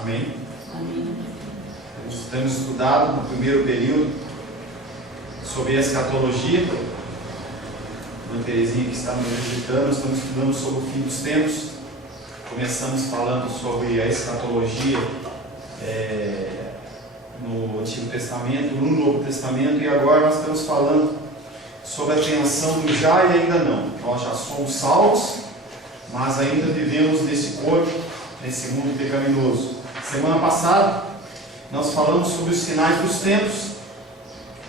Amém? Amém. Temos estudado no primeiro período sobre a escatologia. A Terezinha que está nos visitando, nós estamos estudando sobre o fim dos tempos. Começamos falando sobre a escatologia no Antigo Testamento, no Novo Testamento, e agora nós estamos falando sobre a tensão do já e ainda não. Nós já somos salvos, mas ainda vivemos nesse corpo, nesse mundo pecaminoso. Semana passada nós falamos sobre os sinais dos tempos,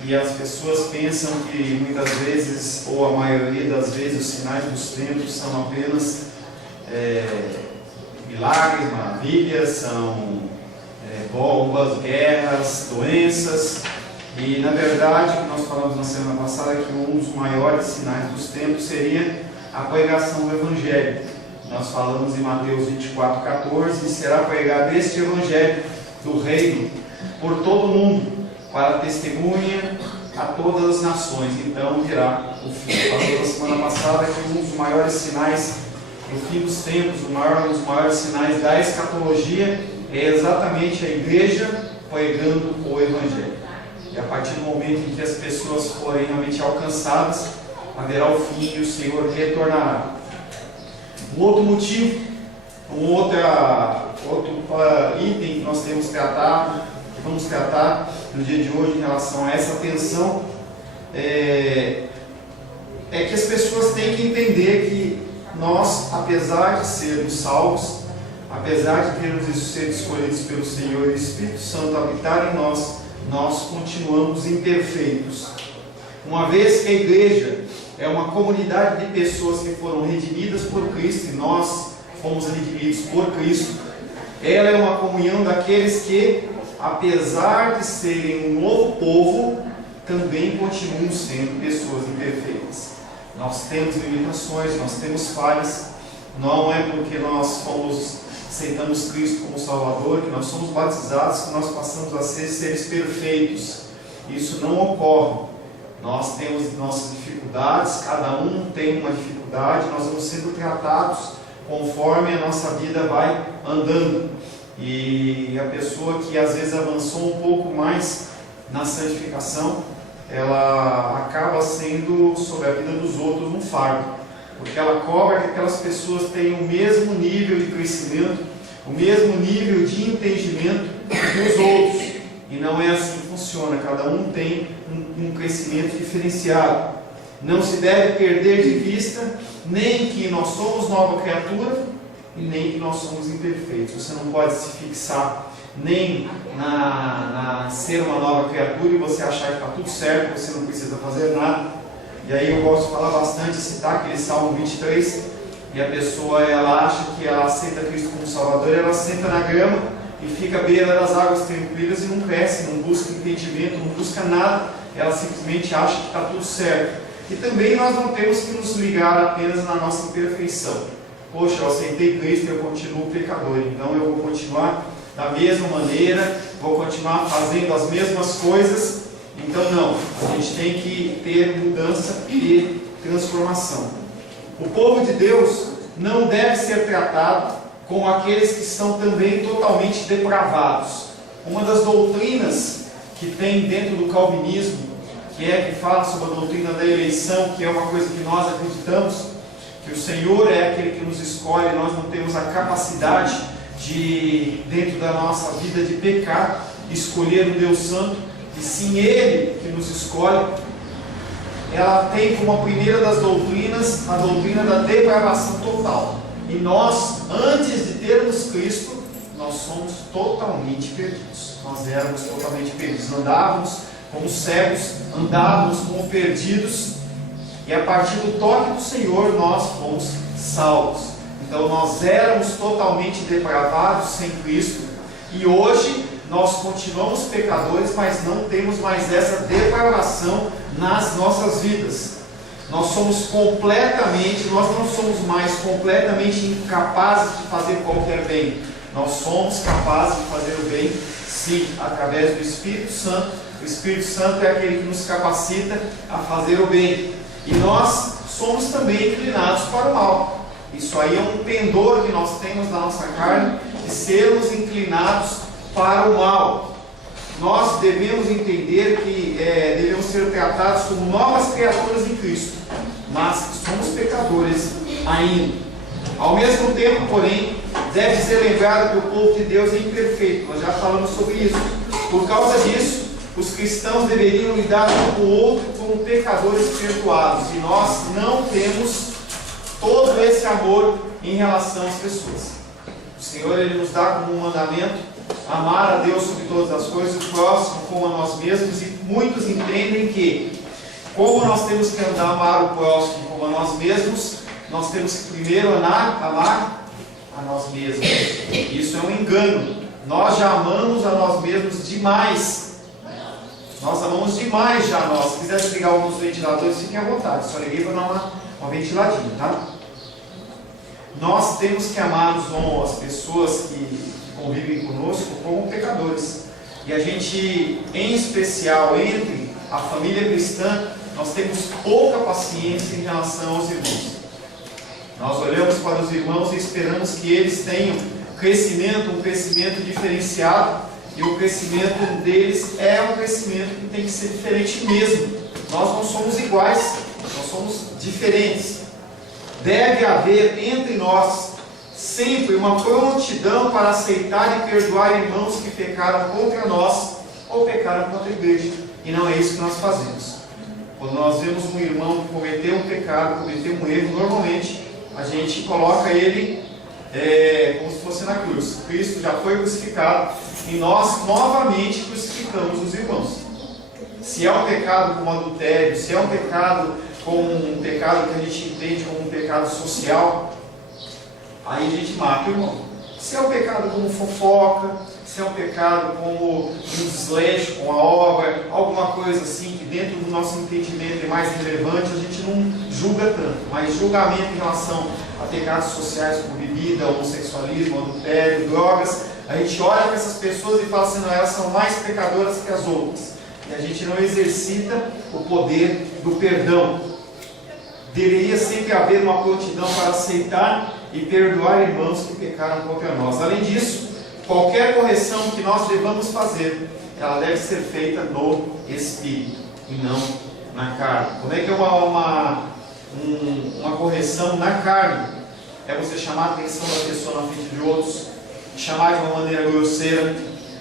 e as pessoas pensam que muitas vezes, ou a maioria das vezes, os sinais dos tempos são apenas milagres, maravilhas, são bombas, guerras, doenças. E na verdade, o que nós falamos na semana passada é que um dos maiores sinais dos tempos seria a pregação do Evangelho. Nós falamos em Mateus 24:14, e será pregado este Evangelho do Reino por todo o mundo, para testemunha a todas as nações. Então virá o fim. Falamos na semana passada que um dos maiores sinais do fim dos tempos, um dos maiores sinais da escatologia é exatamente a igreja pregando o Evangelho. E a partir do momento em que as pessoas forem realmente alcançadas, haverá o fim e o Senhor retornará. Um outro motivo, outro item que nós temos tratado, que vamos tratar no dia de hoje em relação a essa tensão, é que as pessoas têm que entender que nós, apesar de sermos salvos, apesar de termos sido escolhidos pelo Senhor e o Espírito Santo habitar em nós, nós continuamos imperfeitos. Uma vez que a igreja é uma comunidade de pessoas que foram redimidas por Cristo, e nós fomos redimidos por Cristo, ela é uma comunhão daqueles que, apesar de serem um novo povo, também continuam sendo pessoas imperfeitas. Nós temos limitações, nós temos falhas. Não é porque nós aceitamos Cristo como Salvador, que nós somos batizados, que nós passamos a ser seres perfeitos. Isso não ocorre. Nós temos nossas dificuldades, cada um tem uma dificuldade, nós vamos sendo tratados conforme a nossa vida vai andando. E a pessoa que às vezes avançou um pouco mais na santificação, ela acaba sendo sobre a vida dos outros um fardo, porque ela cobra que aquelas pessoas tenham o mesmo nível de crescimento, o mesmo nível de entendimento que os outros. E não é assim que funciona, cada um tem um crescimento diferenciado. Não se deve perder de vista nem que nós somos nova criatura e nem que nós somos imperfeitos. Você não pode se fixar nem na ser uma nova criatura e você achar que está tudo certo, você não precisa fazer nada. E aí eu gosto de falar bastante, citar aquele Salmo 23, e a pessoa ela acha que ela aceita Cristo como Salvador, ela senta na grama e fica à beira das águas tranquilas e não cresce, não busca entendimento, não busca nada, ela simplesmente acha que está tudo certo. E também nós não temos que nos ligar apenas na nossa imperfeição. Poxa, eu aceitei Cristo e eu continuo pecador, então eu vou continuar da mesma maneira, vou continuar fazendo as mesmas coisas. Então não, a gente tem que ter mudança e transformação. O povo de Deus não deve ser tratado como aqueles que estão também totalmente depravados. Uma das doutrinas que tem dentro do calvinismo, que fala sobre a doutrina da eleição, que é uma coisa que nós acreditamos, que o Senhor é aquele que nos escolhe, nós não temos a capacidade de, dentro da nossa vida, de pecar, escolher o Deus Santo, e sim Ele que nos escolhe. Ela tem como a primeira das doutrinas a doutrina da depravação total. E nós, antes de termos Cristo, nós somos totalmente perdidos. Nós éramos totalmente perdidos. Andávamos como cegos, andávamos como perdidos. E a partir do toque do Senhor, nós fomos salvos. Então nós éramos totalmente depravados sem Cristo. E hoje nós continuamos pecadores, mas não temos mais essa depravação nas nossas vidas. Nós não somos mais completamente incapazes de fazer qualquer bem. Nós somos capazes de fazer o bem, sim, através do Espírito Santo. O Espírito Santo é aquele que nos capacita a fazer o bem. E nós somos também inclinados para o mal. Isso aí é um pendor que nós temos na nossa carne, de sermos inclinados para o mal. Nós devemos entender que devemos ser tratados como novas criaturas em Cristo, mas somos pecadores ainda. Ao mesmo tempo, porém, deve ser lembrado que o povo de Deus é imperfeito. Nós já falamos sobre isso. Por causa disso, os cristãos deveriam lidar um com o outro como pecadores perdoados. E nós não temos todo esse amor em relação às pessoas. O Senhor, Ele nos dá como um mandamento amar a Deus sobre todas as coisas, o próximo como a nós mesmos. E muitos entendem que, como nós temos que amar o próximo como a nós mesmos, nós temos que primeiro amar a nós mesmos. Isso é um engano. Nós já amamos a nós mesmos demais. Nós amamos demais já nós. Se quiser desligar alguns ventiladores, fiquem à vontade. Só liguei para dar uma ventiladinha, tá? Nós temos que amar as pessoas que convivem conosco como pecadores. E a gente, em especial, entre a família cristã, nós temos pouca paciência em relação aos irmãos. Nós olhamos para os irmãos e esperamos que eles tenham um crescimento diferenciado, e o crescimento deles é um crescimento que tem que ser diferente mesmo. Nós não somos iguais, nós somos diferentes. Deve haver entre nós sempre uma prontidão para aceitar e perdoar irmãos que pecaram contra nós ou pecaram contra a igreja. E não é isso que nós fazemos. Quando nós vemos um irmão que cometeu um pecado, cometeu um erro, normalmente a gente coloca ele como se fosse na cruz. Cristo já foi crucificado e nós novamente crucificamos os irmãos. Se é um pecado como adultério, se é um pecado como um pecado que a gente entende como um pecado social, aí a gente mata o irmão. Se é um pecado como fofoca, se é um pecado como um desleixo com a obra, alguma coisa assim que dentro do nosso entendimento é mais relevante, a gente não julga tanto. Mas julgamento em relação a pecados sociais como bebida, homossexualismo, adultério, drogas, a gente olha para essas pessoas e fala assim, não, elas são mais pecadoras que as outras. E a gente não exercita o poder do perdão. Deveria sempre haver uma prontidão para aceitar e perdoar irmãos que pecaram contra nós. Além disso, qualquer correção que nós devamos fazer, ela deve ser feita no Espírito e não na carne. Como é que é uma correção na carne? É você chamar a atenção da pessoa na frente de outros, chamar de uma maneira grosseira,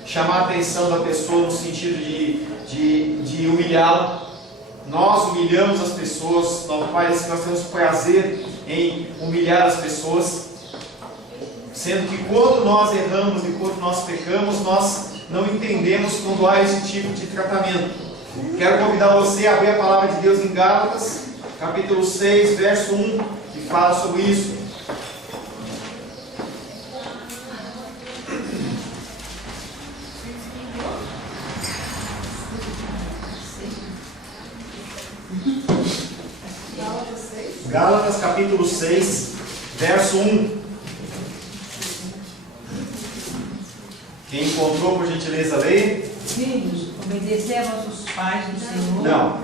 chamar a atenção da pessoa no sentido de humilhá-la. Nós humilhamos as pessoas, parece que nós temos prazer em humilhar as pessoas, sendo que quando nós erramos e quando nós pecamos, nós não entendemos quando há esse tipo de tratamento. Quero convidar você a abrir a palavra de Deus em Gálatas, capítulo 6, verso 1, que fala sobre isso. Gálatas capítulo 6, verso 1. Quem encontrou, por gentileza, leia. Filhos, obedecei a vossos pais do Senhor. Não.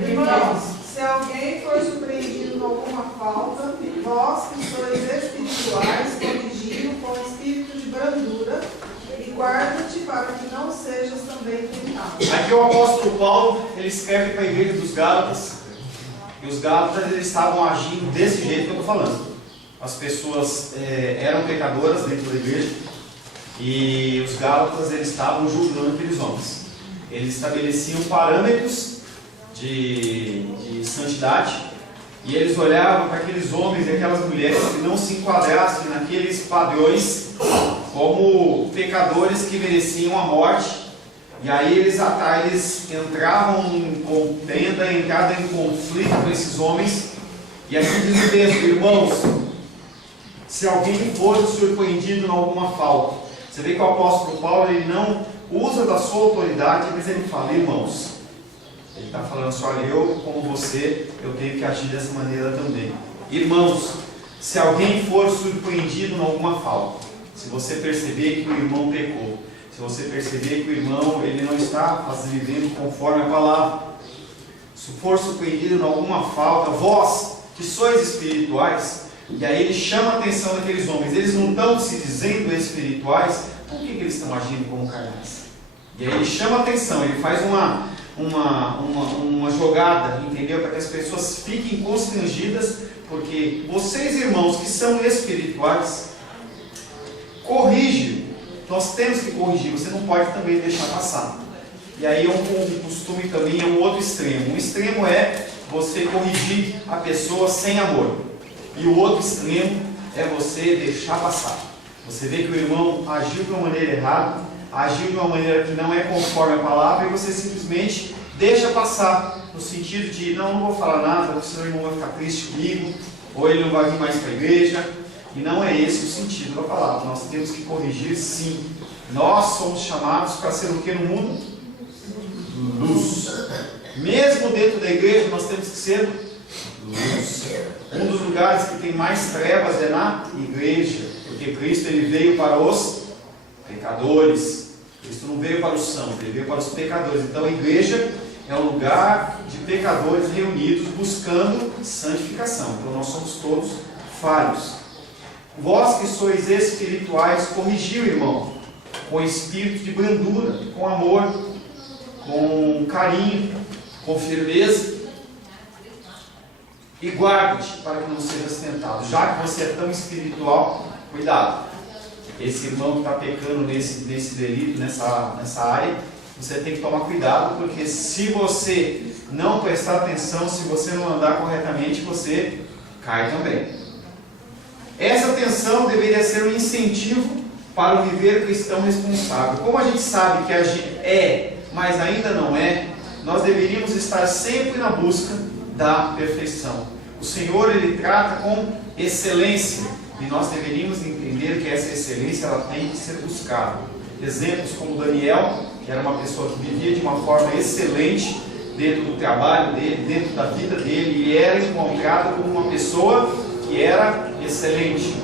Irmãos, se alguém for surpreendido com alguma falta, vós que sois espirituais, corrigindo com espírito de brandura, e guarda-te para que não sejas também tentado. Aqui o apóstolo Paulo, ele escreve para a igreja dos Gálatas, e os Gálatas eles estavam agindo desse jeito que eu estou falando. As pessoas eram pecadoras dentro da igreja, e os Gálatas eles estavam julgando aqueles homens. Eles estabeleciam parâmetros de santidade, e eles olhavam para aqueles homens e aquelas mulheres que não se enquadrassem naqueles padrões como pecadores que mereciam a morte. E aí eles entravam em contenda, entravam em conflito com esses homens. E aqui diz o texto, irmãos, se alguém for surpreendido em alguma falta. Você vê que o apóstolo Paulo ele não usa da sua autoridade, mas ele fala, irmãos. Ele está falando assim, olha, eu como você, eu tenho que agir dessa maneira também. Irmãos, se alguém for surpreendido em alguma falta, se você perceber que o irmão pecou, se você perceber que o irmão ele não está vivendo conforme a palavra, se for surpreendido em alguma falta, vós que sois espirituais, e aí ele chama a atenção daqueles homens, eles não estão se dizendo espirituais, por que eles estão agindo como carnais? E aí ele chama a atenção, ele faz uma jogada, entendeu? Para que as pessoas fiquem constrangidas, porque vocês, irmãos, que são espirituais, corrige. Nós temos que corrigir, você não pode também deixar passar. E aí um costume também é um outro extremo. Um extremo é você corrigir a pessoa sem amor. E o outro extremo é você deixar passar. Você vê que o irmão agiu de uma maneira errada, agiu de uma maneira que não é conforme a palavra, e você simplesmente deixa passar, no sentido de, não vou falar nada, porque senão o irmão vai ficar triste comigo, ou ele não vai vir mais para a igreja. E não é esse o sentido da palavra. Nós temos que corrigir, sim. Nós somos chamados para ser o que no mundo? Luz. Mesmo dentro da igreja, nós temos que ser luz. Um dos lugares que tem mais trevas é na igreja, porque Cristo ele veio para os pecadores. Cristo não veio para os santos, ele veio para os pecadores. Então a igreja é um lugar de pecadores reunidos buscando santificação. Então nós somos todos falhos. Vós que sois espirituais, corrigiu, irmão, com espírito de brandura, com amor, com carinho, com firmeza, e guarde-te para que não sejas tentado. Já que você é tão espiritual, cuidado. Esse irmão que está pecando nesse delito, nessa área, você tem que tomar cuidado, porque se você não prestar atenção, se você não andar corretamente, você cai também. Essa atenção deveria ser um incentivo para o viver cristão responsável. Como a gente sabe que a gente é, mas ainda não é, nós deveríamos estar sempre na busca da perfeição. O Senhor, ele trata com excelência, e nós deveríamos entender que essa excelência ela tem que ser buscada. Exemplos como Daniel, que era uma pessoa que vivia de uma forma excelente dentro do trabalho dele, dentro da vida dele, e era encontrado como uma pessoa que era excelente.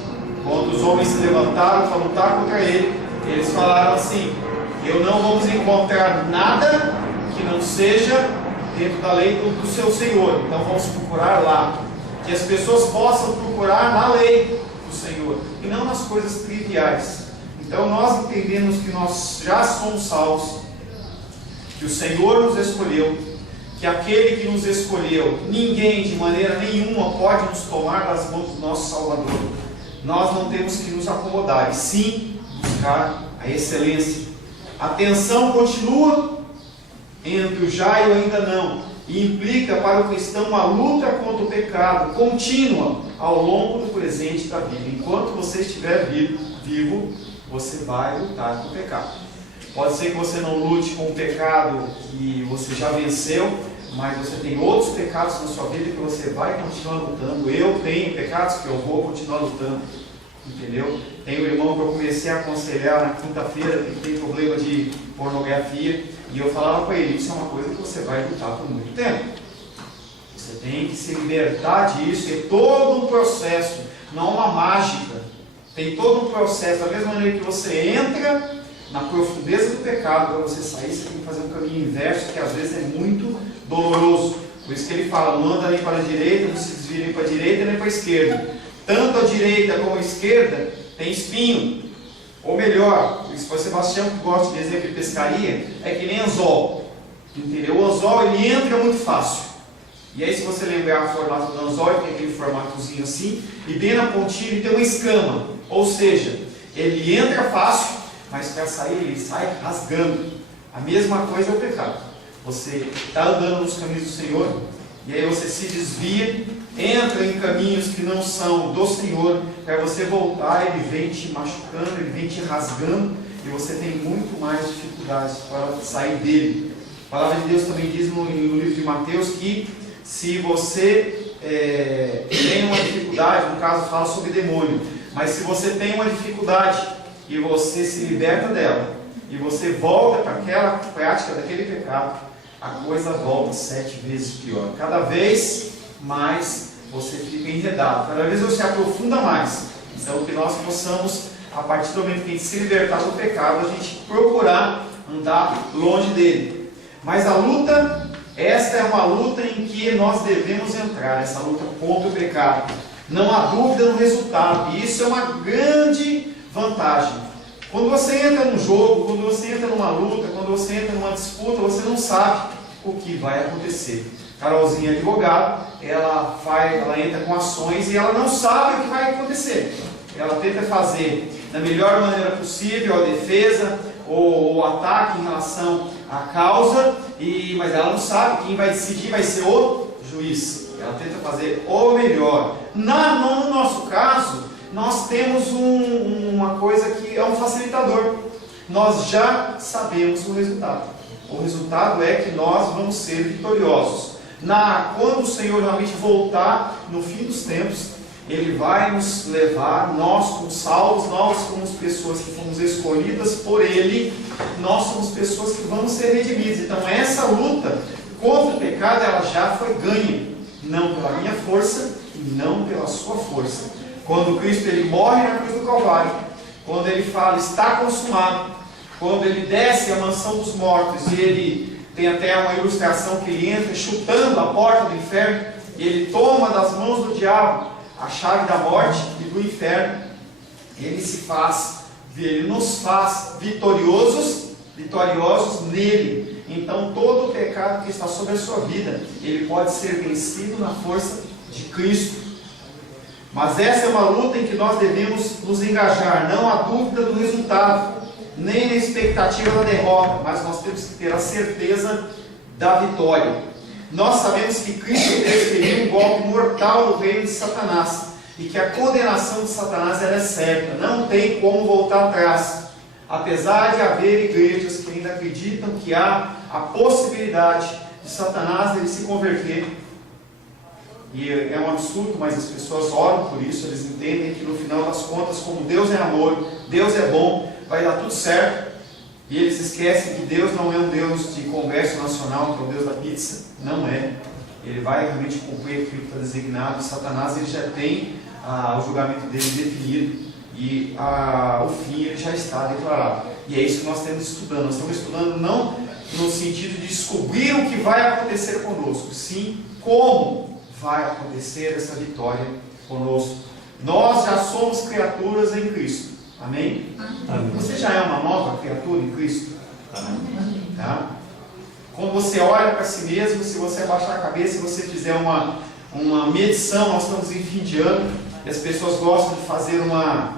Quando os homens se levantaram para lutar contra ele, eles falaram assim: eu não vamos encontrar nada que não seja dentro da lei do seu Senhor, então vamos procurar lá. Que as pessoas possam procurar na lei do Senhor e não nas coisas triviais. Então nós entendemos que nós já somos salvos, que o Senhor nos escolheu, que aquele que nos escolheu, ninguém de maneira nenhuma pode nos tomar das mãos do nosso Salvador. Nós não temos que nos acomodar, e sim buscar a excelência. A tensão continua entre o já e o ainda não, e implica para o cristão uma luta contra o pecado contínua ao longo do presente da vida. Enquanto você estiver vivo, você vai lutar com o pecado. Pode ser que você não lute com o pecado que você já venceu, mas você tem outros pecados na sua vida que você vai continuar lutando. Eu tenho pecados que eu vou continuar lutando, entendeu? Tem um irmão que eu comecei a aconselhar na quinta-feira que tem problema de pornografia, e eu falava para ele: isso é uma coisa que você vai lutar por muito tempo. Você tem que se libertar disso, é todo um processo, não uma mágica. Tem todo um processo, da mesma maneira que você entra na profundeza do pecado, para você sair, você tem que fazer um caminho inverso, que às vezes é muito doloroso. Por isso que ele fala: não anda nem para a direita, não se desvia nem para a direita nem para a esquerda. Tanto a direita como a esquerda tem espinho. Ou melhor, se for Sebastião que gosta de exemplo de pescaria, é que nem anzol. Entendeu? O anzol ele entra muito fácil. E aí, se você lembrar o formato do anzol, ele tem aquele formatozinho assim, e bem na pontinha ele tem uma escama. Ou seja, ele entra fácil, mas para sair ele sai rasgando. A mesma coisa é o pecado. Você está andando nos caminhos do Senhor, e aí você se desvia, entra em caminhos que não são do Senhor, para você voltar, ele vem te machucando, ele vem te rasgando, e você tem muito mais dificuldades para sair dele. A palavra de Deus também diz no livro de Mateus que se você tem uma dificuldade, no caso fala sobre demônio, mas se você tem uma dificuldade e você se liberta dela, e você volta para aquela prática daquele pecado, a coisa volta 7 vezes pior. Cada vez mais você fica enredado, cada vez você aprofunda mais. Então que nós possamos, a partir do momento que a gente se libertar do pecado, a gente procurar andar longe dele. Mas a luta Esta é uma luta em que nós devemos entrar, essa luta contra o pecado. Não há dúvida no resultado, e isso é uma grande vantagem. Quando você entra num jogo, quando você entra numa luta, quando você entra numa disputa, você não sabe o que vai acontecer. Carolzinha é advogada, ela entra com ações e ela não sabe o que vai acontecer. Ela tenta fazer da melhor maneira possível a defesa ou o ataque em relação à causa, mas ela não sabe. Quem vai decidir vai ser o juiz. Ela tenta fazer o melhor. No nosso caso, nós temos uma coisa que é um facilitador. Nós já sabemos o resultado. O resultado é que nós vamos ser vitoriosos. Quando o Senhor realmente voltar no fim dos tempos, Ele vai nos levar, nós como salvos, nós como pessoas que fomos escolhidas por Ele, nós somos pessoas que vamos ser redimidas. Então essa luta contra o pecado, ela já foi ganha, não pela minha força e não pela sua força. Quando Cristo ele morre na cruz do Calvário, quando Ele fala, está consumado, quando Ele desce à mansão dos mortos, e Ele tem até uma ilustração que Ele entra chutando a porta do inferno, e Ele toma das mãos do diabo a chave da morte e do inferno. Ele nos faz vitoriosos nele. Então todo o pecado que está sobre a sua vida, ele pode ser vencido na força de Cristo. Mas essa é uma luta em que nós devemos nos engajar. Não há dúvida do resultado, nem na expectativa da derrota, mas nós temos que ter a certeza da vitória. Nós sabemos que Cristo desferiu um golpe mortal no reino de Satanás, e que a condenação de Satanás é certa, não tem como voltar atrás. Apesar de haver igrejas que ainda acreditam que há a possibilidade de Satanás ele se converter, e é um absurdo, mas as pessoas oram por isso, eles entendem que no final das contas, como Deus é amor, Deus é bom, vai dar tudo certo, e eles esquecem que Deus não é um Deus de comércio nacional, que é o Deus da pizza. Não é. Ele vai realmente cumprir aquilo que está designado. Satanás ele já tem o julgamento dele definido, e o fim ele já está declarado. E é isso que nós estamos estudando. Nós estamos estudando não no sentido de descobrir o que vai acontecer conosco, sim como vai acontecer essa vitória conosco. Nós já somos criaturas em Cristo. Amém? Amém. Você já é uma nova criatura em Cristo? Amém. Tá? Quando você olha para si mesmo, se você abaixar a cabeça, se você fizer uma medição, nós estamos em fim de ano, e as pessoas gostam de fazer uma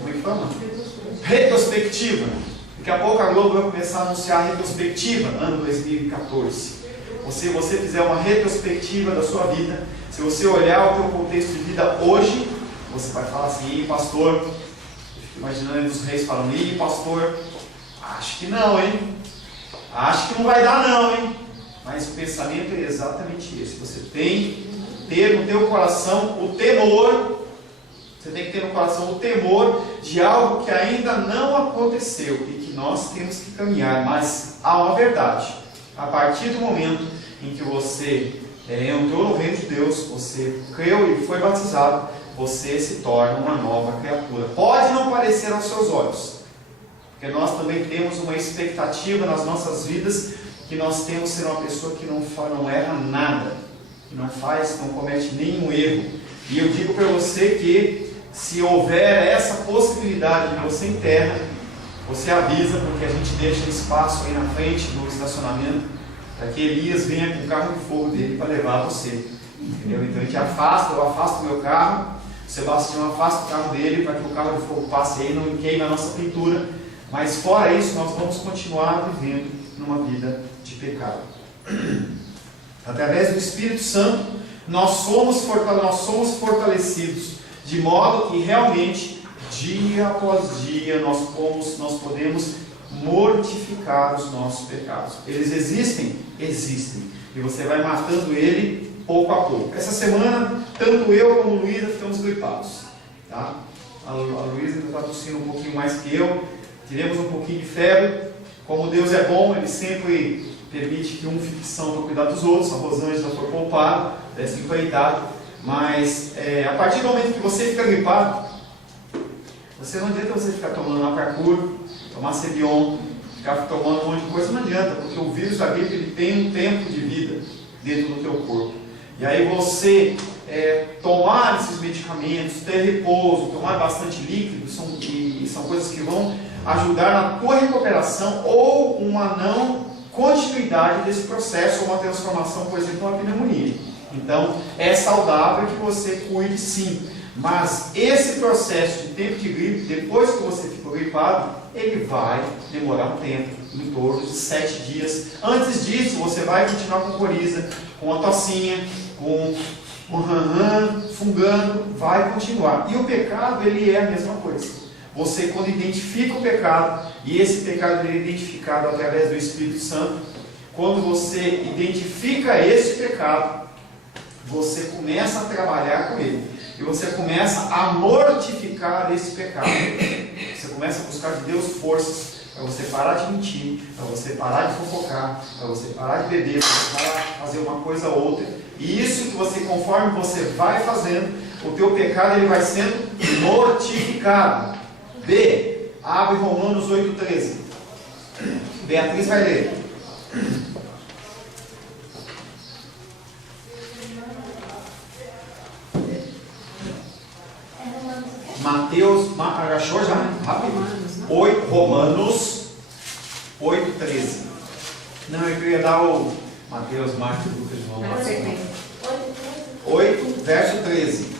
como é que chama? Retrospectiva. Daqui a pouco a Globo vai começar a anunciar a retrospectiva, ano 2014. Se você fizer uma retrospectiva da sua vida, se você olhar o teu contexto de vida hoje, você vai falar assim, pastor, eu fico imaginando os reis falando, pastor, acho que não, hein? Acho que não vai dar não, hein? Mas o pensamento é exatamente esse. Você tem que ter no teu coração o temor. Você tem que ter no coração o temor de algo que ainda não aconteceu e que nós temos que caminhar. Mas há uma verdade. A partir do momento em que você entrou no reino de Deus, você creu e foi batizado, você se torna uma nova criatura. Pode não parecer aos seus olhos, porque nós também temos uma expectativa nas nossas vidas que nós temos que ser uma pessoa que não erra nada, que não comete nenhum erro. E eu digo para você que se houver essa possibilidade de você enterra, você avisa, porque a gente deixa espaço aí na frente do estacionamento para que Elias venha com o carro de fogo dele para levar você. Entendeu? Então a gente eu afasto o meu carro, o Sebastião afasta o carro dele para que o carro de fogo passe aí, não queime a nossa pintura. Mas fora isso, nós vamos continuar vivendo numa vida de pecado. Através do Espírito Santo, nós somos fortalecidos, de modo que realmente, dia após dia, nós podemos mortificar os nossos pecados. Eles existem? Existem. E você vai matando ele pouco a pouco. Essa semana, tanto eu como a Luísa ficamos gripados. Tá? A Luísa está tossindo um pouquinho mais que eu. Tivemos um pouquinho de febre. Como Deus é bom, Ele sempre permite que um fique são para cuidar dos outros. A Rosângela foi poupada, 50 Mas a partir do momento que você fica gripado, não adianta você ficar tomando Apracur, tomar Cebion, ficar tomando um monte de coisa não adianta, porque o vírus da gripe ele tem um tempo de vida dentro do teu corpo. E aí você tomar esses medicamentos, ter repouso, tomar bastante líquido, são coisas que vão ajudar na tua recuperação ou uma não continuidade desse processo, ou uma transformação, por exemplo, uma pneumonia. Então, é saudável que você cuide sim, mas esse processo de tempo de gripe, depois que você ficou gripado, ele vai demorar um tempo, em torno de 7 dias. Antes disso, você vai continuar com coriza, com a tocinha, com o ran-ran, fungando, vai continuar. E o pecado, ele é a mesma coisa. Você, quando identifica o pecado, e esse pecado ele é identificado através do Espírito Santo, quando você identifica esse pecado, você começa a trabalhar com ele. E você começa a mortificar esse pecado. Você começa a buscar de Deus forças para você parar de mentir, para você parar de fofocar, para você parar de beber, para você parar de fazer uma coisa ou outra. E isso que você, conforme você vai fazendo, o teu pecado ele vai sendo mortificado. B. Abre Romanos 8,13. Beatriz vai ler. Mateus, agachou já? Rápido. Romanos 8,13. Não, eu queria dar o Mateus, Marcos, Lucas, João. 8, verso 13.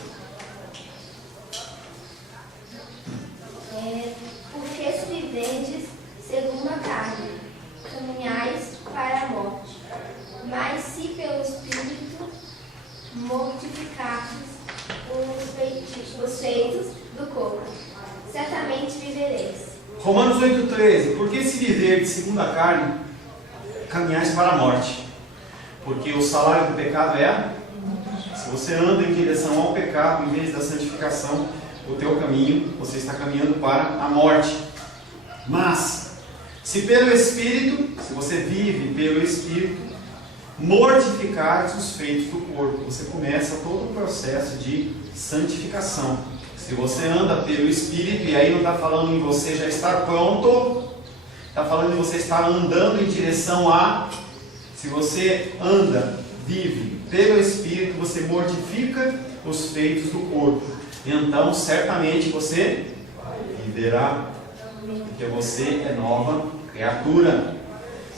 Porque se vivendes segundo a carne, caminhais para a morte. Mas se pelo Espírito mortificardes os feitos do corpo, certamente vivereis. Romanos 8,13. Porque se viver segundo a carne, caminhais para a morte. Porque o salário do pecado é... Se você anda em direção ao pecado, em vez da santificação, o teu caminho, você está caminhando para a morte. Mas, se pelo Espírito, se você vive pelo Espírito, mortificares os feitos do corpo, você começa todo o processo de santificação. Se você anda pelo Espírito, e aí não está falando em você já estar pronto, está falando em você estar andando em direção a... Se você anda, vive pelo Espírito, você mortifica os feitos do corpo. Então, certamente você viverá, porque você é nova criatura.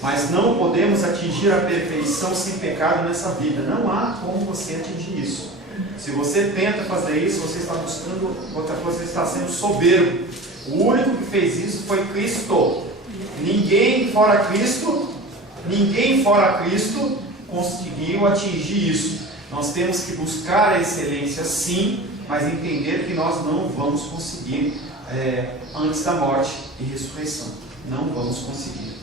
Mas não podemos atingir a perfeição sem pecado nessa vida. Não há como você atingir isso. Se você tenta fazer isso, você está buscando outra coisa, você está sendo soberbo. O único que fez isso foi Cristo. Ninguém fora Cristo conseguiu atingir isso. Nós temos que buscar a excelência sim, mas entender que nós não vamos conseguir antes da morte e ressurreição. Não vamos conseguir.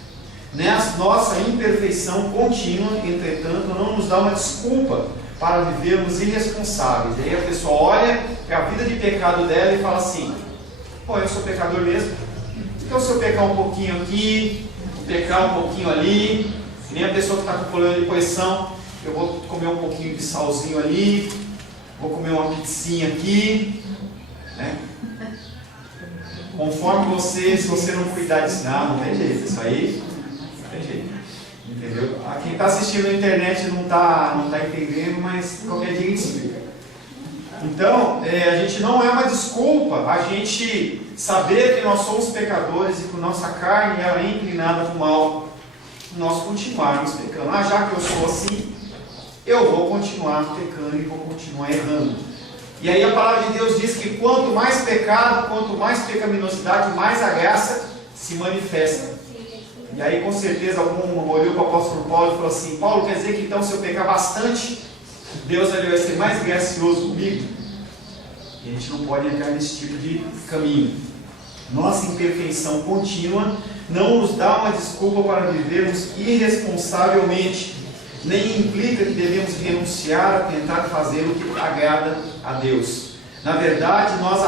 Nossa imperfeição contínua, entretanto, não nos dá uma desculpa para vivermos irresponsáveis. E aí a pessoa olha para a vida de pecado dela e fala assim: pô, eu sou pecador mesmo. Então se eu pecar um pouquinho aqui, pecar um pouquinho ali, nem a pessoa que está com problema de coleção, eu vou comer um pouquinho de salzinho ali, vou comer uma pizzinha aqui, né? Conforme você, se você não cuidar disso, não tem jeito, isso aí não tem jeito, entendeu? Quem está assistindo na internet não tá entendendo, mas qualquer dia a gente explica. Então, a gente não é uma desculpa a gente saber que nós somos pecadores e que nossa carne ela é inclinada para o mal, nós continuarmos pecando. Já que eu sou assim, eu vou continuar pecando e vou continuar errando. E aí a palavra de Deus diz que quanto mais pecado, quanto mais pecaminosidade, mais a graça se manifesta. E aí com certeza algum olhou para o apóstolo Paulo e falou assim: Paulo, quer dizer que então se eu pecar bastante, Deus vai ser mais gracioso comigo? E a gente não pode entrar nesse tipo de caminho. Nossa imperfeição contínua não nos dá uma desculpa para vivermos irresponsavelmente, nem implica que devemos renunciar a tentar fazer o que agrada a Deus. Na verdade, nós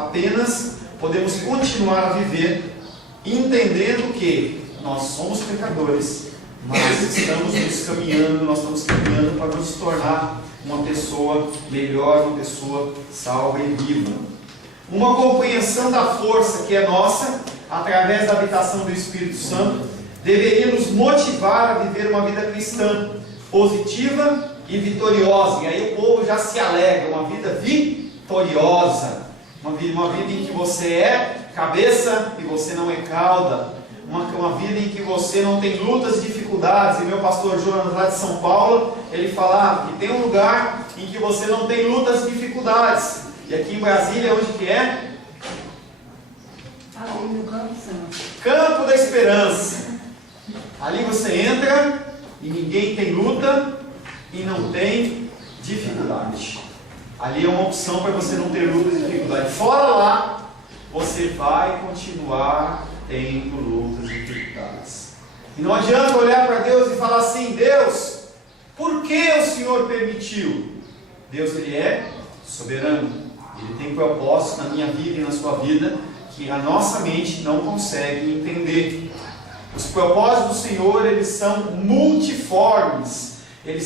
apenas podemos continuar a viver entendendo que nós somos pecadores, mas estamos nós estamos caminhando para nos tornar uma pessoa melhor, uma pessoa salva e viva. Uma compreensão da força que é nossa através da habitação do Espírito Santo, deveria nos motivar a viver uma vida cristã positiva e vitoriosa. E aí o povo já se alegra, uma vida vitoriosa, uma vida em que você é cabeça e você não é cauda, uma vida em que você não tem lutas e dificuldades. E meu pastor Jonas, lá de São Paulo, ele falava que tem um lugar em que você não tem lutas e dificuldades. E aqui em Brasília, onde que é? Ali no Campo Santo. Campo da Esperança. Ali você entra e ninguém tem luta e não tem dificuldade. Ali é uma opção para você não ter lutas e dificuldades. Fora lá, você vai continuar tendo lutas e dificuldades. E não adianta olhar para Deus e falar assim: Deus, por que o Senhor permitiu? Deus, Ele é soberano. Ele tem propósito na minha vida e na sua vida que a nossa mente não consegue entender. Os propósitos do Senhor, eles são multiformes. Ele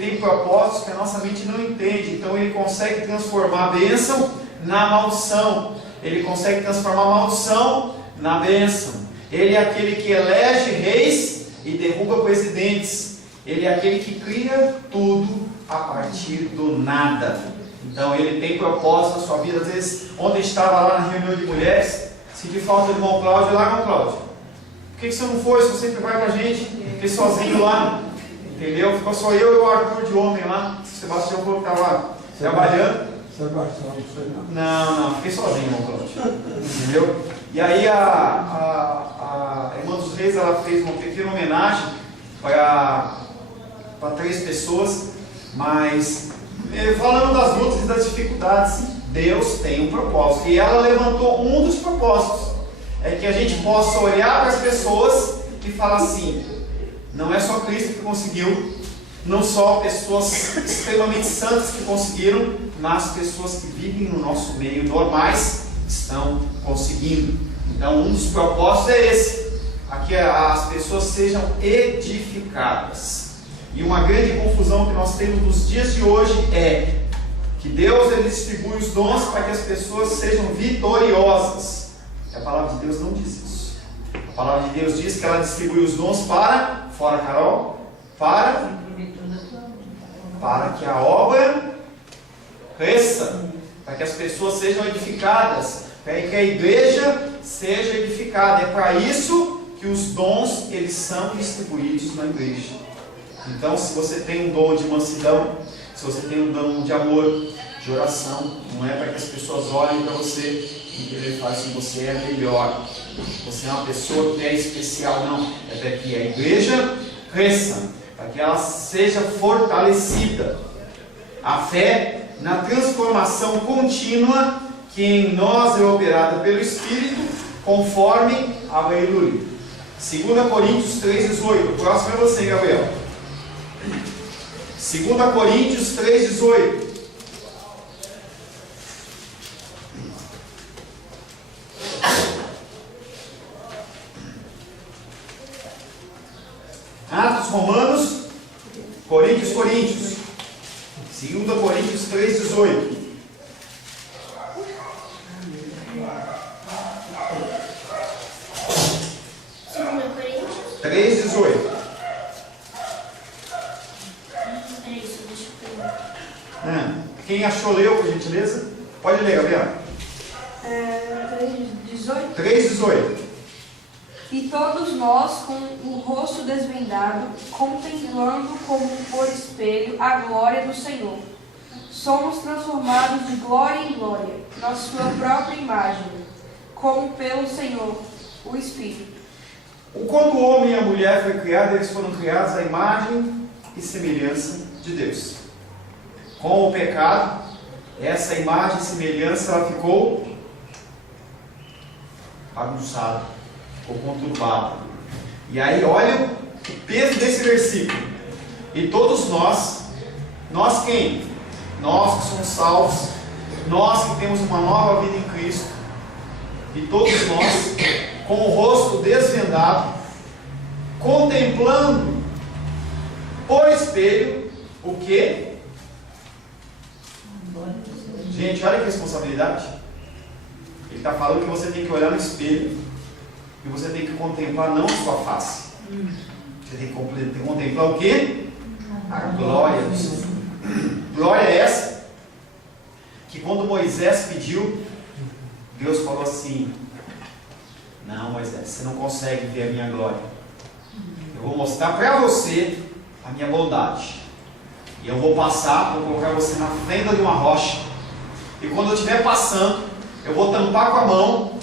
tem propósitos que a nossa mente não entende. Então Ele consegue transformar a bênção na maldição. Ele consegue transformar a maldição na bênção. Ele é aquele que elege reis e derruba presidentes. Ele é aquele que cria tudo a partir do nada. Então Ele tem propósito na sua vida. Às vezes, ontem estava lá na reunião de mulheres, senti falta do irmão Cláudio. Lá, irmão Cláudio, por que você não foi? Se você sempre vai com a gente, fiquei sozinho lá, entendeu? Ficou só eu e o Arthur de homem lá. O Sebastião falou que estava trabalhando. Sebastião, não sei não. Não, fiquei sozinho, irmão Cláudio. Entendeu? E aí a irmã dos Reis, ela fez uma pequena homenagem para 3 pessoas, mas falando das lutas e das dificuldades, Deus tem um propósito. E ela levantou um dos propósitos, é que a gente possa olhar para as pessoas e falar assim: não é só Cristo que conseguiu, não só pessoas extremamente santas que conseguiram, mas pessoas que vivem no nosso meio normais estão conseguindo. Então um dos propósitos é esse, aqui as pessoas sejam edificadas. E uma grande confusão que nós temos nos dias de hoje é que Deus, Ele distribui os dons para que as pessoas sejam vitoriosas. E a palavra de Deus não diz isso. A palavra de Deus diz que ela distribui os dons para, fora Carol, para que a obra cresça, para que as pessoas sejam edificadas, para que a igreja seja edificada. É para isso que os dons, eles são distribuídos na igreja. Então, se você tem um dom de mansidão, se você tem um dom de amor, de oração, não é para que as pessoas olhem para você e ele fale assim: você é melhor, você é uma pessoa que é especial. Não, é para que a igreja cresça, para que ela seja fortalecida. A fé na transformação contínua que em nós é operada pelo Espírito, conforme a aleluia. 2 Coríntios 3,18. O próximo é você, Gabriel. 2 Coríntios 3,18. Atos Romanos, Coríntios. 2 Coríntios 3,18. Quem achou, leu, por gentileza? Pode ler, Gabriel. 3,18. E todos nós, com o rosto desvendado, contemplando como por espelho a glória do Senhor, somos transformados de glória em glória, na sua própria imagem, como pelo Senhor, o Espírito. Quando o homem e a mulher foi criado, eles foram criados à imagem e semelhança de Deus. Com o pecado, essa imagem e semelhança ela ficou bagunçada, ficou conturbada. E aí olha o peso desse versículo. E todos nós quem? Nós que somos salvos, nós que temos uma nova vida em Cristo, e todos nós com o rosto desvendado, contemplando por espelho o quê? Gente, olha que responsabilidade. Ele está falando que você tem que olhar no espelho E você tem que contemplar não a sua face. Você tem que contemplar o quê? A glória do Senhor. Glória é essa que quando Moisés pediu, Deus falou assim: não, Moisés, você não consegue ver a minha glória. Eu vou mostrar para você a minha bondade. E eu vou passar, vou colocar você na fenda de uma rocha. E quando eu estiver passando, eu vou tampar com a mão,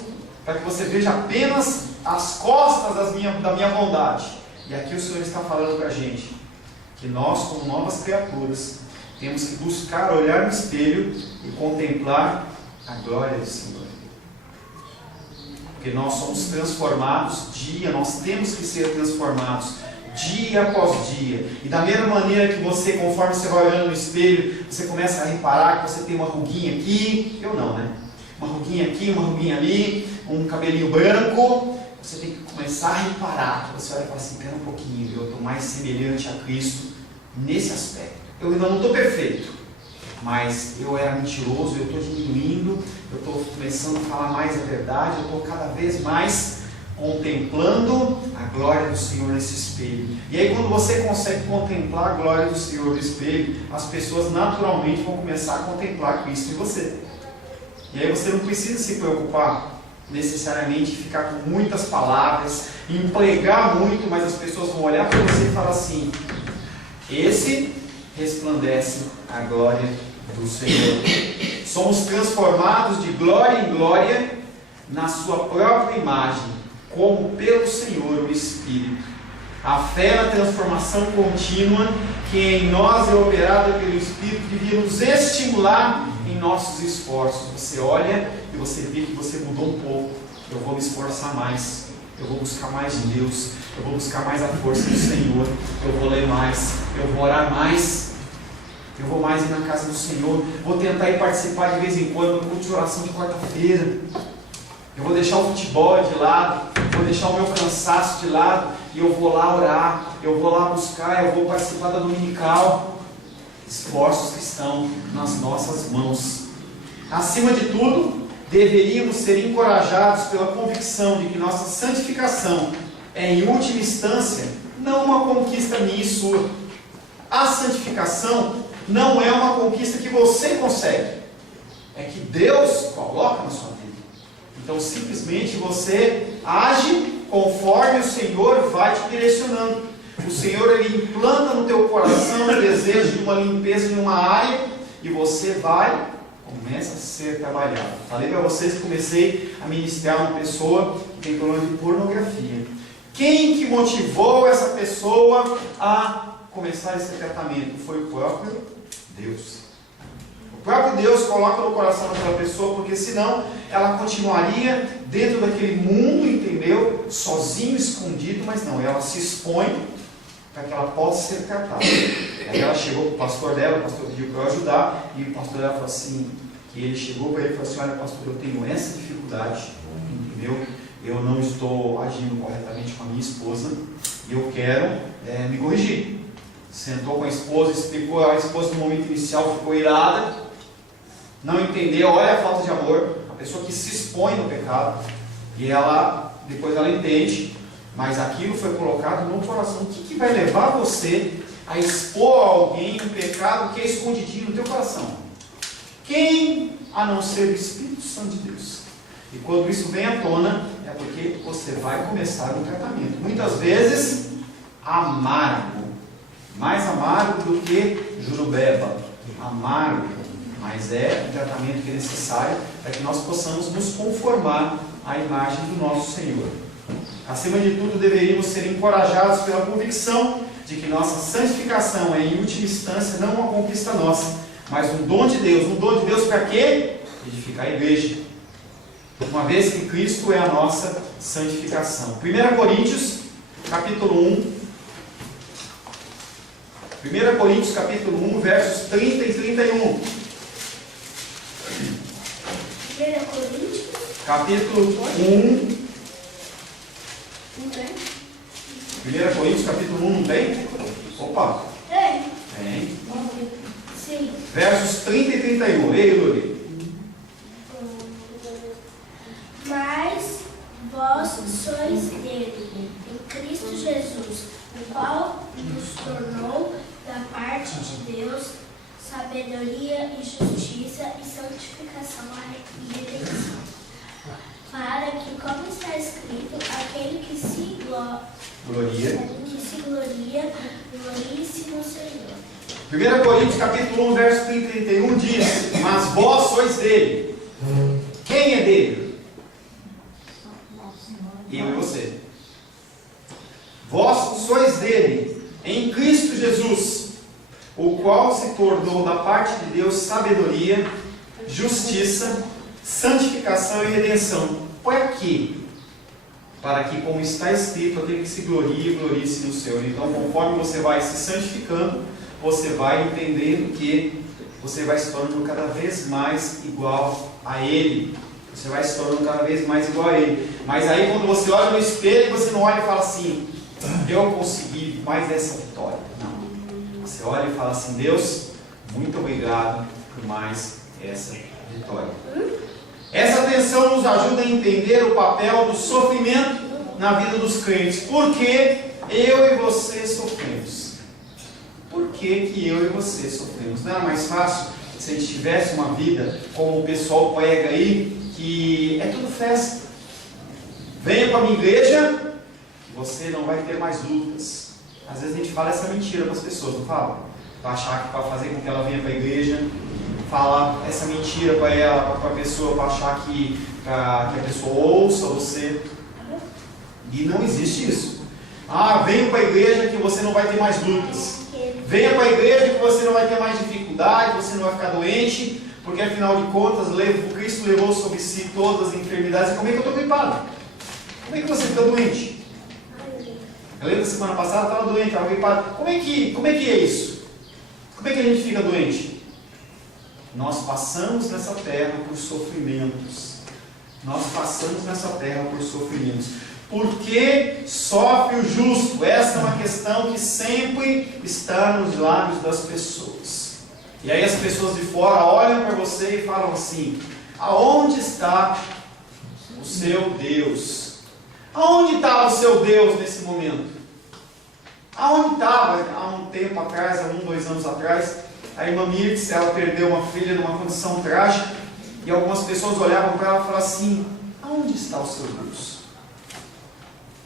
para que você veja apenas as costas da minha bondade. E aqui o Senhor está falando para a gente que nós, como novas criaturas, temos que buscar olhar no espelho e contemplar a glória do Senhor. Porque nós somos transformados nós temos que ser transformados dia após dia. E da mesma maneira que você, conforme você vai olhando no espelho, você começa a reparar que você tem uma ruguinha aqui, eu não, né? Uma ruguinha aqui, uma ruguinha ali, um cabelinho branco. Você tem que começar a reparar. Você olha e fala assim: espera um pouquinho, eu estou mais semelhante a Cristo nesse aspecto. Eu ainda não estou perfeito, mas eu era mentiroso, eu estou diminuindo, eu estou começando a falar mais a verdade, eu estou cada vez mais contemplando a glória do Senhor nesse espelho. E aí, quando você consegue contemplar a glória do Senhor no espelho, as pessoas naturalmente vão começar a contemplar Cristo em você. E aí você não precisa se preocupar necessariamente em ficar com muitas palavras, empregar muito, mas as pessoas vão olhar para você e falar assim: esse resplandece a glória do Senhor. Somos transformados de glória em glória na sua própria imagem, como pelo Senhor o Espírito. A fé na transformação contínua que em nós é operada pelo Espírito devia nos estimular em nossos esforços. Você olha e você vê que você mudou um pouco. Eu vou me esforçar mais, eu vou buscar mais de Deus, eu vou buscar mais a força do Senhor, eu vou ler mais, eu vou orar mais, eu vou mais ir na casa do Senhor, vou tentar ir participar de vez em quando do culto de oração de quarta-feira. Eu vou deixar o futebol de lado, vou deixar o meu cansaço de lado e eu vou lá orar, eu vou lá buscar, eu vou participar da dominical. Esforços que estão nas nossas mãos. Acima de tudo, deveríamos ser encorajados pela convicção de que nossa santificação é, em última instância, não uma conquista minha e sua. A santificação não é uma conquista que você consegue, é que Deus coloca na sua vida. Então simplesmente você age conforme o Senhor vai te direcionando. O Senhor, Ele implanta no teu coração o desejo de uma limpeza em uma área e você começa a ser trabalhado. Falei para vocês que comecei a ministrar uma pessoa que tem problema de pornografia. Quem que motivou essa pessoa a começar esse tratamento? Foi o próprio Deus. O próprio Deus coloca no coração daquela pessoa, porque senão ela continuaria dentro daquele mundo, entendeu? Sozinho, escondido, mas não, ela se expõe para que ela possa ser tratada. Aí ela chegou para o pastor dela, o pastor pediu para eu ajudar, e o pastor dela falou assim, que ele chegou para ele e falou assim: olha, pastor, eu tenho essa dificuldade, entendeu? Eu não estou agindo corretamente com a minha esposa, e eu quero me corrigir. Sentou com a esposa, explicou, a esposa no momento inicial ficou irada, não entendeu, olha a falta de amor, a pessoa que se expõe no pecado, e depois ela entende, mas aquilo foi colocado no coração. O que vai levar você a expor a alguém um pecado que é escondidinho no teu coração? Quem, a não ser o Espírito Santo de Deus? E quando isso vem à tona, é porque você vai começar um tratamento, muitas vezes amargo, mais amargo do que jurubeba, amargo, mas é um tratamento que é necessário para que nós possamos nos conformar à imagem do nosso Senhor. Acima de tudo, deveríamos ser encorajados pela convicção de que nossa santificação é, em última instância, não uma conquista nossa, mas um dom de Deus. Um dom de Deus para quê? Edificar a igreja, uma vez que Cristo é a nossa santificação. 1 Coríntios, capítulo 1. 1 Coríntios, capítulo 1, versos 30 e 31. 1 Coríntios, capítulo 1. não tem? 1 Coríntios, capítulo 1, não tem? Opa! Tem? Tem. Sim. Versos 30 e 31. Ei, Luri. Mas vós sois sois dele, em Cristo Jesus, o qual nos tornou da parte de Deus sabedoria e justiça e santificação e redenção. Para que, como está escrito, aquele que se gloria, glorie-se no Senhor. 1 Coríntios capítulo 1, verso 31 diz: mas vós sois dele. Quem é dele? Eu e você. Vós sois dele, em Cristo Jesus, o qual se tornou da parte de Deus sabedoria, justiça, santificação e redenção. Para quê? Para que, como está escrito, aquele que se glorie, glorie-se no Senhor. Então, conforme você vai se santificando, você vai entendendo que você vai se tornando cada vez mais igual a Ele. Você vai se tornando cada vez mais igual a Ele. Mas aí, quando você olha no espelho, você não olha e fala assim: eu consegui mais essa vitória. Não. Você olha e fala assim: Deus, muito obrigado por mais essa vitória. Essa tensão nos ajuda a entender o papel do sofrimento na vida dos crentes. Por que eu e você sofremos? Por que eu e você sofremos? Não era mais fácil se a gente tivesse uma vida como o pessoal prega aí, que é tudo festa? Venha para a minha igreja, que você não vai ter mais lutas. Às vezes a gente fala essa mentira para as pessoas, não fala? Para achar que para fazer com que ela venha para a igreja, fala essa mentira para ela, para a pessoa, para achar que a pessoa ouça você. E não existe isso. Venha para a igreja que você não vai ter mais lutas. Venha para a igreja que você não vai ter mais dificuldade, você não vai ficar doente, porque afinal de contas, Cristo levou sobre si todas as enfermidades. E como é que eu estou gripado? Como é que você fica doente? Eu lembro da semana passada, estava doente, estava gripado. Como é que é isso? Como é que a gente fica doente? Nós passamos nessa terra por sofrimentos. Nós passamos nessa terra por sofrimentos. Por que sofre o justo? Essa é uma questão que sempre está nos lábios das pessoas. E aí as pessoas de fora olham para você e falam assim: aonde está o seu Deus? Aonde está o seu Deus nesse momento? Aonde estava há um tempo atrás, há 2 anos atrás, a irmã Mirtz, ela perdeu uma filha numa condição trágica, e algumas pessoas olhavam para ela e falavam assim: aonde está o seu Deus?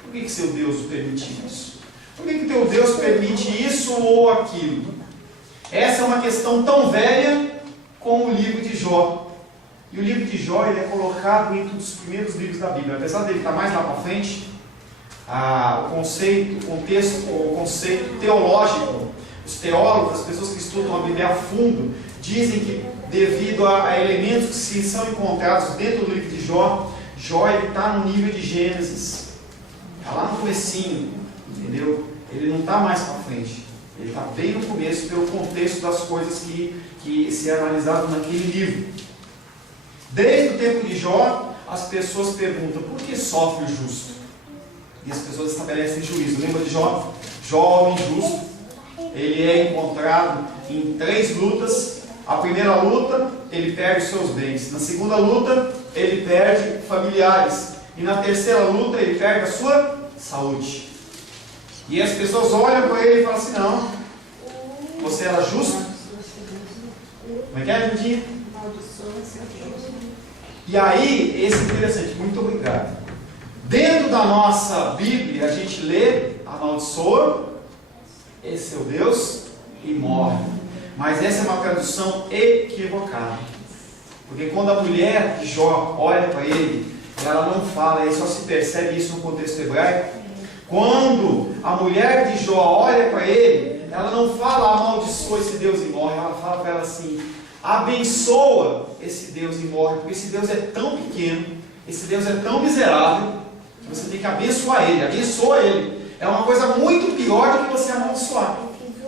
Por que seu Deus permite isso? Por que teu Deus permite isso ou aquilo? Essa é uma questão tão velha como o livro de Jó. E o livro de Jó ele é colocado entre um dos primeiros livros da Bíblia. Apesar dele estar mais lá para frente, o conceito teológico, os teólogos, as pessoas que estudam a Bíblia a fundo, dizem que devido a elementos que são encontrados dentro do livro de Jó, Jó está no nível de Gênesis. Está lá no comecinho, entendeu? Ele não está mais para frente. Ele está bem no começo, pelo contexto das coisas que se é analisado naquele livro. Desde o tempo de Jó, as pessoas perguntam: por que sofre o justo? E as pessoas estabelecem juízo. Lembra de Jó? Jó, homem justo, ele é encontrado em 3 lutas. A primeira luta, ele perde os seus bens. Na segunda luta, ele perde familiares. E na terceira luta, ele perde a sua saúde. E as pessoas olham para ele e falam assim: não, você era justo? Como é que é, Judinha? E aí, esse é interessante, muito obrigado. Dentro da nossa Bíblia, a gente lê: amaldiçoa esse seu Deus e morre. Mas essa é uma tradução equivocada. Porque quando a mulher de Jó olha para ele, ela não fala, e só se percebe isso no contexto hebraico. Quando a mulher de Jó olha para ele, ela não fala: amaldiçoa esse Deus e morre. Ela fala para ela assim: abençoa esse Deus e morre, porque esse Deus é tão pequeno, esse Deus é tão miserável, que você tem que abençoar ele. Abençoa ele. É uma coisa muito pior do que você amaldiçoar.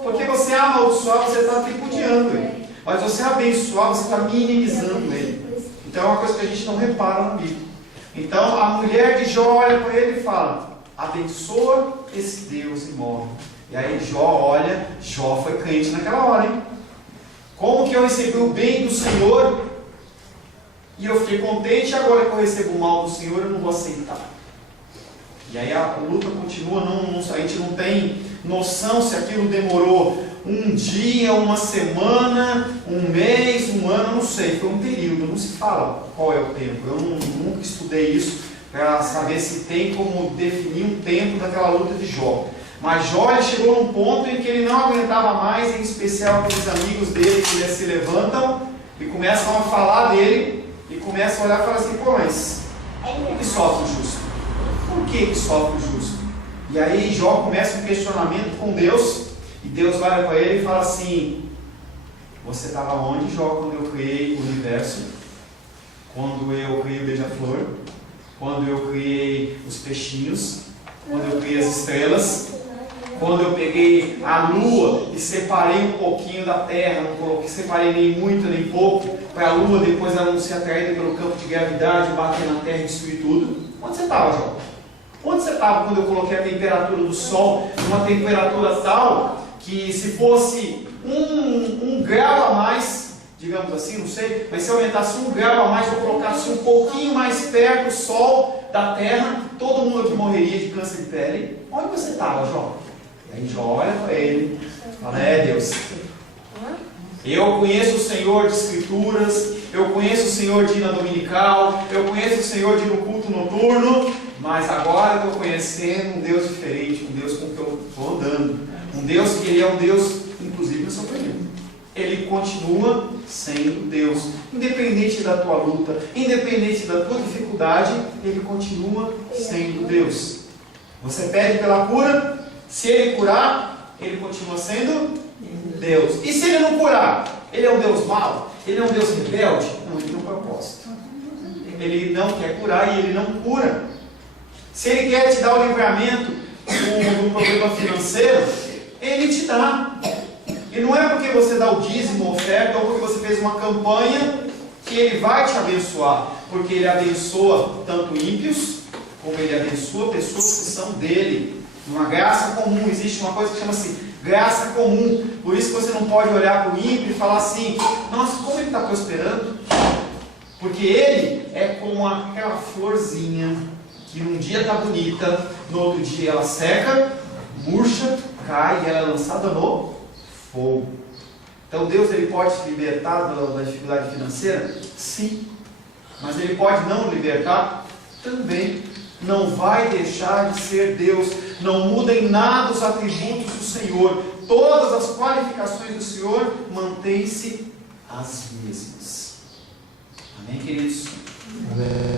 Porque você amaldiçoar, você está tripudiando ele. Mas você abençoar, você está minimizando ele. Então é uma coisa que a gente não repara na Bíblia. Então a mulher de Jó olha para ele e fala: abençoa esse Deus e morre. E aí Jó olha, Jó foi crente naquela hora, hein? Como que eu recebi o bem do Senhor e eu fiquei contente, agora que eu recebo o mal do Senhor, eu não vou aceitar. E aí a luta continua, a gente não tem noção se aquilo demorou um dia, uma semana, um mês, um ano, não sei, foi um período, não se fala qual é o tempo. Eu nunca estudei isso para saber se tem como definir um tempo daquela luta de Jó. Mas Jó ele chegou num ponto em que ele não aguentava mais, em especial aqueles amigos dele que se levantam e começam a falar dele e começam a olhar e falar assim, pô, mas por que sofre o justo? Por que sofre o justo? E aí Jó começa um questionamento com Deus e Deus vai para ele e fala assim, você estava onde, Jó, quando eu criei o universo? Quando eu criei o beija-flor? Quando eu criei os peixinhos? Quando eu criei as estrelas? Quando eu peguei a lua e separei um pouquinho da terra, não coloquei, separei nem muito nem pouco, para a lua depois ela não ser atraída pelo campo de gravidade, bater na terra e destruir tudo? Onde você estava, Jó? Onde você estava quando eu coloquei a temperatura do Sol numa temperatura tal que se fosse um grau a mais, digamos assim, não sei, mas se aumentasse 1 grau a mais ou colocasse um pouquinho mais perto do Sol da Terra, todo mundo aqui morreria de câncer de pele. Onde você estava, Jó? E aí Jó olha para ele e fala, Deus, eu conheço o Senhor de Escrituras, eu conheço o Senhor de ir na dominical, eu conheço o Senhor de ir no culto noturno, mas agora eu estou conhecendo um Deus diferente, um Deus com que eu estou andando, um Deus que Ele é um Deus, inclusive no seu período. Ele continua sendo Deus, independente da tua luta, independente da tua dificuldade, Ele continua sendo Deus. Você pede pela cura, se Ele curar, Ele continua sendo Deus. E se Ele não curar, Ele é um Deus mau? Ele é um Deus rebelde? Não, Ele tem um propósito. Ele não quer curar e Ele não cura. Se Ele quer te dar o livramento do problema financeiro, Ele te dá. E não é porque você dá o dízimo, oferta, ou porque você fez uma campanha que Ele vai te abençoar. Porque Ele abençoa tanto ímpios, como Ele abençoa pessoas que são dEle. Uma graça comum, existe uma coisa que chama-se graça comum. Por isso que você não pode olhar para o ímpio e falar assim, nossa, como ele está prosperando? Porque ele é como aquela florzinha que num dia está bonita, no outro dia ela seca, murcha, cai e ela é lançada no fogo. Então Deus ele pode te libertar da dificuldade financeira? Sim. Mas Ele pode não libertar? Também. Não vai deixar de ser Deus. Não muda em nada os atributos do Senhor. Todas as qualificações do Senhor mantêm-se as mesmas. Amém, queridos? Amém.